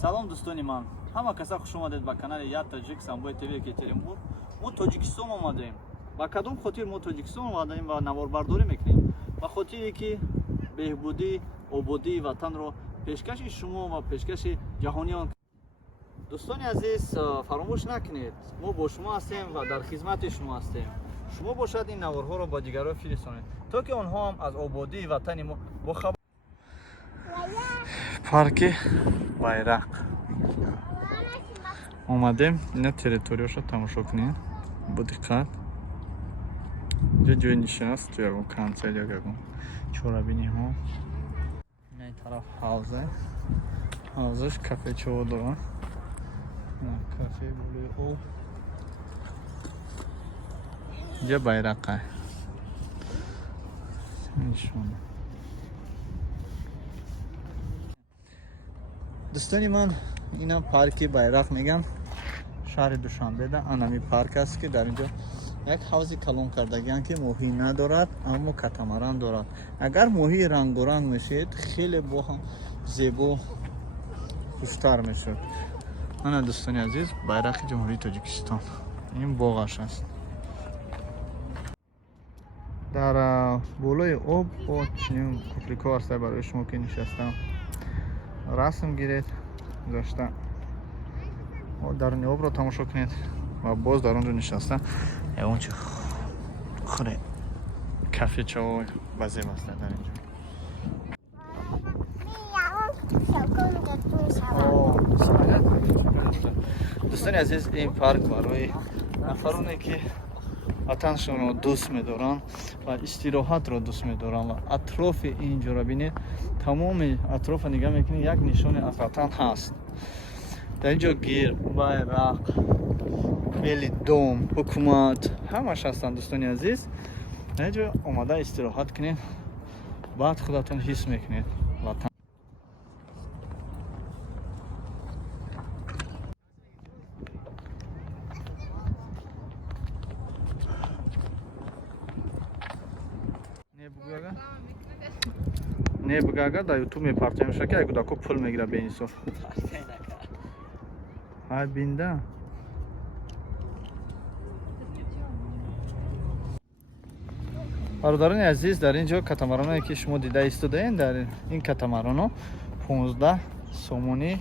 салом дӯстони ман, ҳама каса хуш омадед ба канали Я Таҷик Самбои ТВ Екатеринбург. мо Тоҷикистон омадаем. ба кадом хотир мо Тоҷикистон омадаем ва наворбардорӣ мекунем? ба хотире ки беҳбудӣ, ободии ватанро пешкаши шумо ва пешкаши ҷаҳониён. дӯстони азиз, фаромӯш накунед, мо бо шумо ҳастем ва дар хизмати шумо ҳастем. шумо бошад ин наворҳоро ба дигарон фиристонед, то ки онҳо ҳам аз ободии ватани мо бохабар. парки байрақ омадем. ина территорияшо тамошо кунед бо диққат. инҷо ҷои нишаст, то ягон консел ё ягон чорабиниҳо. ина ин тараф ҳавзаш кафечаҳо дорад. кафе болои об. инҷа байрақа нишон. дӯстони ман, ина парки байрақ меган, шаҳри Душанбеда. анами парк аст ки дар инҷо як ҳавзи калон кардагиам ки моҳӣ надорад, аммо катамаран дорад. агар моҳии рангоранг мешед, хеле бо ҳам зебо хуштар мешуд. ана дӯстони азиз, байрақи ҷумҳурии Тоҷикистон. ин боғаш аст. дар болои об бо чунин куфрико аста барои шумо ки нишастам расм гиред гузашта. даруни обро тамошо кунед ва боз дар онҷо нишаста ягончи хуре кафечаҳо базем аста дар инҷо. дӯстони азиз, ин парк барои нафароне ки ватаншонро дӯст медоранд ва истироҳатро дӯст медоранд ва атрофи ин ҷоро бинед, тамоми атрофа нигоҳ мекунед, як нишоне аз ватан ҳаст. дар инҷо гир, байрақ, бели дом, ҳукумат ҳамаш ҳастанд. дӯстони азиз, дар инҷо омада истироҳат кунед, баъд худатон ҳис мекунед ватан. не бугага да ютуб мепартия меша ки агудако пул мегира беинсоф. ҳай бинда. бародарони азиз, дар ин ҷо катамароне ки шумо дида истодаен, дар ин катамароно 15 сомонӣ,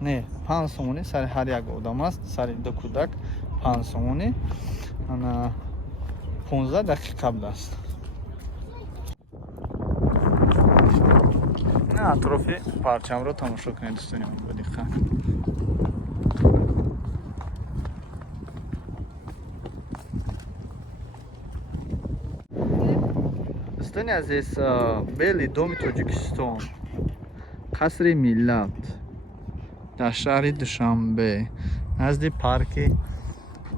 не 5 сомонӣ сари ҳар як одам аст. сари ду кӯдак 5 сомонӣ. ана 15 дақиқа қабл аст. атрофи парчамро тамошо кунед дӯстони ман бо диққат. дӯстони азиз, бели доми Тоҷикистон, қасри миллат дар шаҳри Душанбе назди парки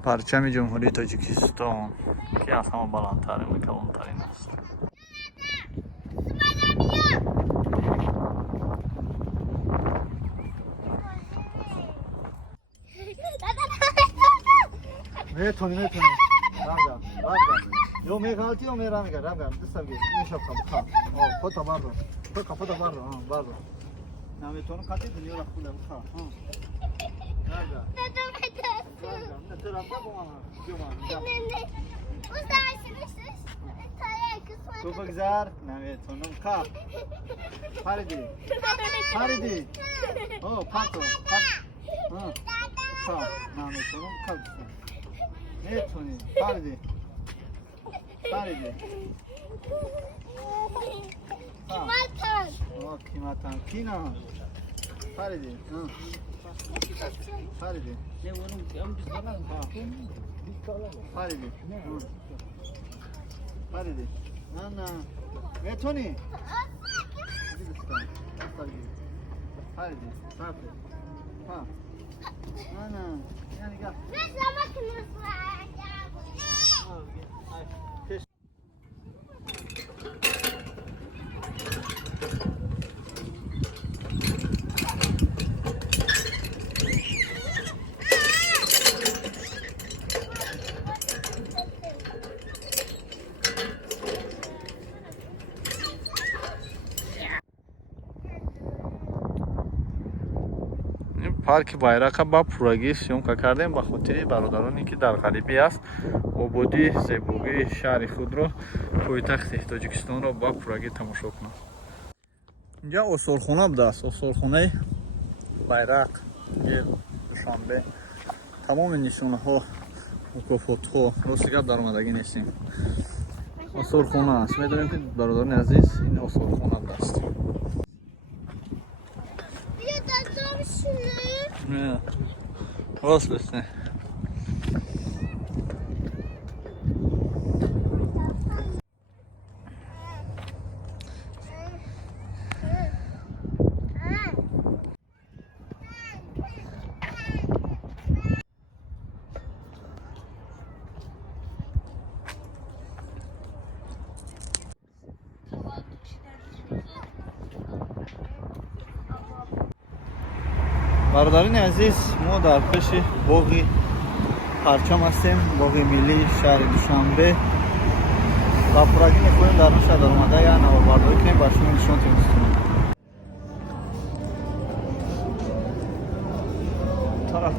парчами ҷумҳурии Тоҷикистон ки аз ҳама баландтарин ва калонтарин аст. метони рамгар ё меғалти ё мерамгар рамгар дистагир мешавкам ха фото бардо фото фото бардо бардо наметони қати дунёро худам ха рамгар то рамгар бо ман то бигзар наметонам ха фариди фариди о пато ха наметонам ха метони фариди фариди киматан киматан кина фариди фариди фариди фариди ана метони фариди фариди ха ана янига ин парки байрақа ба пуррагӣ сёмка кардем ба хотири бародароне ки дар ғарибӣ аст ободӣ зебогии шаҳри худро пойтахти тоҷикистонро ба пуррагӣ тамошо кунам. инҷа осорхона будааст, осорхонаи байрақ, гел, душанбе, тамоми нишонаҳо, мукофотҳо, рости гап даромадагӣ нестем. осорхона аст. Медонем ки бародарони азиз ин осорхона будааст. Рост лесне. бародарони азиз, мо дар пеши боғи парчам ҳастем, боғи миллии шаҳри Душанбе. ба пуррагӣ мехоҳем дар он шаҳр даромада як наварбардорӣ кунем ба шумо нишон диҳем. Тараф